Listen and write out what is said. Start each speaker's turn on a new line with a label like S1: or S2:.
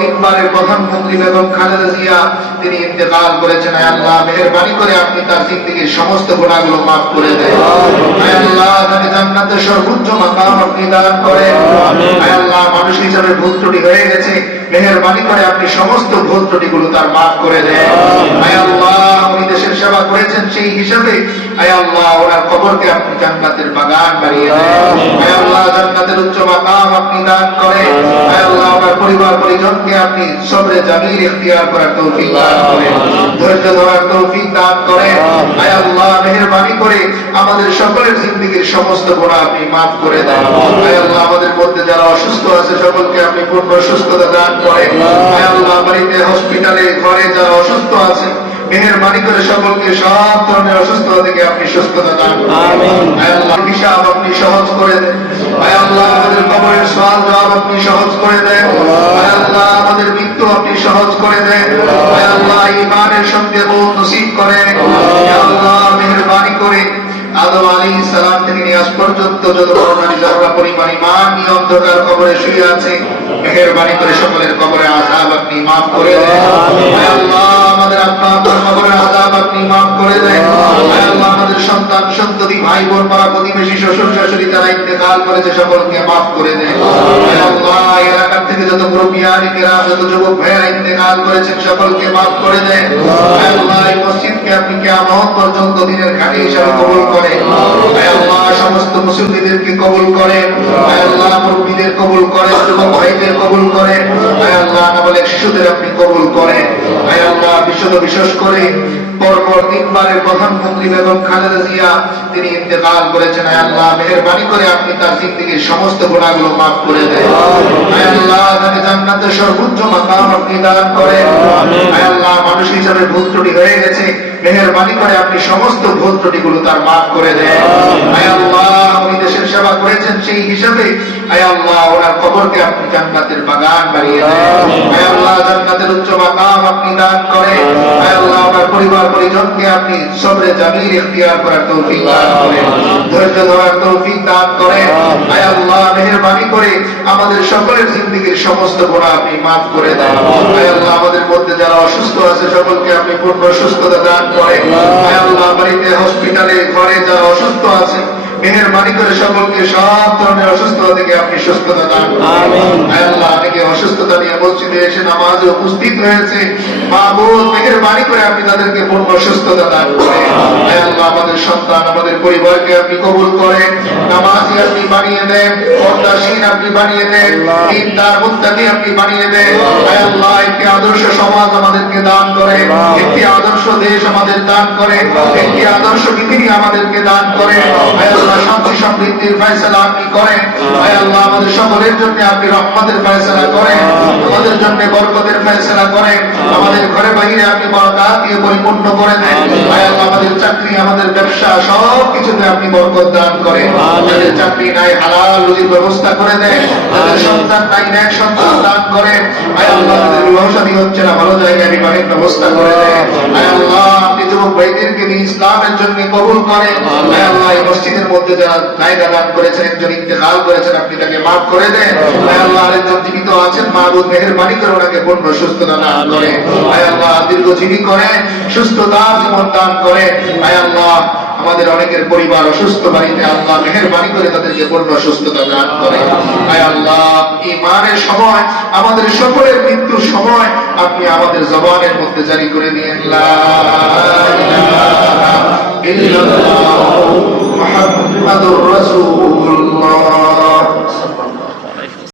S1: তিনবারের প্রধানমন্ত্রী বেগম খালেদা জিয়া তিনি ইন্তেকাল করেছেন। আল্লাহ মেহরবানি করে আপনি তার জিন্দিগির সমস্ত গুণাগুলো মাফ করে দেন। আল্লাহ। জান্নাতের সর্বোচ্চ মাকাম আপনি দান করেন। আল্লাহ মানুষ হিসাবে ভুল ত্রুটি হয়ে গেছে। মেহরবানি করে আপনি সমস্ত ভুল ত্রুটিগুলো তার মাফ করে দেন। আল্লাহ সেবা করেছেন সেই হিসাবে আয় আল্লাহ ওনার কবরকে আপনি জান্নাতের বাগান বাড়িয়ে দেন। আয় আল্লাহ জান্নাতের উচ্চ মাকাম আপনি দান করেন। আয় আল্লাহ ওনার পরিবার পরিজনকে আপনি সবরে জামির ইখতিয়ার করার তৌফিক দান করেন। ধৈর্য ধরার তৌফিক দান করেন। আয় আল্লাহ মেহেরবানি করে আমাদের সকলের জিন্দগির সমস্ত গুণা আপনি মাফ করে দেন। আয় আল্লাহ আমাদের মধ্যে যারা অসুস্থ আছে সকলকে আপনি পূর্ণ সুস্থতা দান করেন। আয় আল্লাহ বাড়িতে হসপিটালে ঘরে যারা অসুস্থ আছে মেহেরবানি করে সকলকে সব ধরনের অসুস্থতা থেকে আপনি সুস্থতা দান আল্লাহ হিসাব আপনি সহজ করে দেন। আয় আল্লাহ আমাদের কবরের সওয়াল জবাব আপনি সহজ করে দেন। আয় আল্লাহ আমাদের মৃত্যু আপনি সহজ করে দেন। আয় আল্লাহ ইমানের সঙ্গে বহুত নসিব করেন। আয় আল্লাহ মেহেরবানি করে আদম আলী সালাম থেকে নিয়ে আজ পর্যন্ত যত করোনারি যারা পরিমাণ ইমান নিয়ে অন্ধকার কবরে শুয়ে আছে মেহেরবানি করে সকলের কবরে আজাব আপনি মাফ করে দেন। আল্লাহ আমাদের আব্বা আব্বার কবরের আজাব আপনি মাফ করে দেন। আল্লাহ আমাদের সন্তান সন্ততি ভাই বোন পাড়া প্রতিবেশী শ্বশুর শাশুড়ি যারা ইন্তেকাল করেছে সকলকে মাফ করে দেন। যত মুরব্বিয়ানি কেরাম যত যুবক ভাইয়েরা ইন্তেকাল করেছেন সকলকে মাফ করে দেন। আল্লাহ। এই মসজিদকে আপনি কিয়ামত পর্যন্ত দিনের ঘাটি হিসাবে কবুল আয় আল্লাহ। সমস্ত মুসলিমদেরকে কবুল আয় আল্লাহ মুরব্বীদের কবুল করেন যুবক ভাইদের কবুল আয় আল্লাহ নাবালেক শিশুদের আপনি কবুল আয় আল্লাহ বিশদ বিশেষ করে পরপর তিনবারের প্রধানমন্ত্রী বেগম খালেদা জিয়া তিনি ইন্তেকাল করেছেন। আল্লাহ মেহেরবানি করে আপনি তার জিন্দগির সমস্ত গুণাগুলো মাফ করে দেন। আল্লাহ জান্নাতের মাকাম আপনি দান করেন। আল্লাহ মানুষ হিসাবে ভুল ত্রুটি হয়ে গেছে। মেহেরবানি করে আপনি সমস্ত ভুল ত্রুটিগুলো তার মাফ করে দেন। আল্লাহ উনি দেশের সেবা করেছেন সেই হিসাবে। আয় আল্লাহ ওনার কবরকে আপনি জান্নাতের বাগান বাড়িয়ে দেন। আয় আল্লাহ জান্নাতের উচ্চ মাকাম আপনি দান করেন। আয় আল্লাহ ওনার পরিবার পরিজনকে আপনি সবরে জামির ইখতিয়ার করার তৌফিক দান করেন। ধৈর্য ধরার তৌফিক দান করেন। আয় আল্লাহ মেহেরবানি করে আমাদের সকলের জিন্দগির সমস্ত গুণা আপনি মাফ করে দেন আল্লাহ আমাদের মধ্যে যারা অসুস্থ আছে সকলকে আপনি পূর্ণ সুস্থতা দান করেন। আল্লাহ বাড়িতে হসপিটালে ঘরে যারা অসুস্থ আছে মেহেরবানি করে সকলকে সব ধরনের অসুস্থতা থেকে আপনি সুস্থতা দান আল্লাহ অনেকে অসুস্থতা নিয়ে মসজিদে এসে নামাজে উপস্থিত হয়েছে। মাহবুব মেহেরবানি করে আপনি তাদেরকে পূর্ণ সুস্থতা দান করেন। আল্লাহ আমাদের সন্তান আমাদের পরিবারকে আপনি কবুল করেন। আপনি বানিয়ে দেন পর্দাসীন আপনি বানিয়ে দেন দিনদার মুত্তাকি আপনি বানিয়ে দেন। আল্লাহ। একটি আদর্শ সমাজ আমাদেরকে দান করেন একটি আদর্শ দেশ আমাদের দান করেন একটি আদর্শ পৃথিবী আমাদেরকে দান আয় আল্লাহ শান্তি সমৃদ্ধির ফয়সালা আপনি করেন। আয় আল্লাহ আমাদের সকলের জন্য আপনি রহমতের ফয়সালা করেন। আমাদের জন্য বরকতের ফয়সালা করেন। আমাদের ঘরে বাইরে আপনি বরকত দিয়ে পরিপূর্ণ করে দেন চাকরি আমাদের ব্যবসা সব কিছুতে আপনি বরকত দান করেন। যাদের চাকরি নাই হালাল রুজির ব্যবস্থা করে দেন। যাদের সন্তান নাই এক সন্তান দান করেন। আয় আল্লাহ। যাদের বিবাহ শাদী হচ্ছে না ভালো জায়গায় বিবাহের ব্যবস্থা করে দেন। আয় আল্লাহ আপনি যুবক ভাইদেরকে নিয়ে ইসলামের জন্য কবুল করেন। আয় আল্লাহ এই মসজিদের মধ্যে যারা জায়গা দান করেছেন একজন ইন্তেকাল করেছেন আপনি তাকে মাফ করে দেন। আয় আল্লাহ আরেকজন জীবিত আছেন মাহবুব মেহেরবানি করে ওনাকে পূর্ণ সুস্থতা দান করে আয় আল্লাহ দীর্ঘজীবী করে সুস্থতা দান করে, আয় আল্লাহ, আমাদের অনেকের পরিবার অসুস্থ বাড়িতে, আল্লাহ মেহরবানি করে তাদেরকে পূর্ণ সুস্থতা দান করে। আয় আল্লাহ ইমানের সময়, আমাদের সকলের মৃত্যুর সময়, আপনি আমাদের জবানের মধ্যে জারি করে দিয়েন। লা ইল্লাল্লাহ।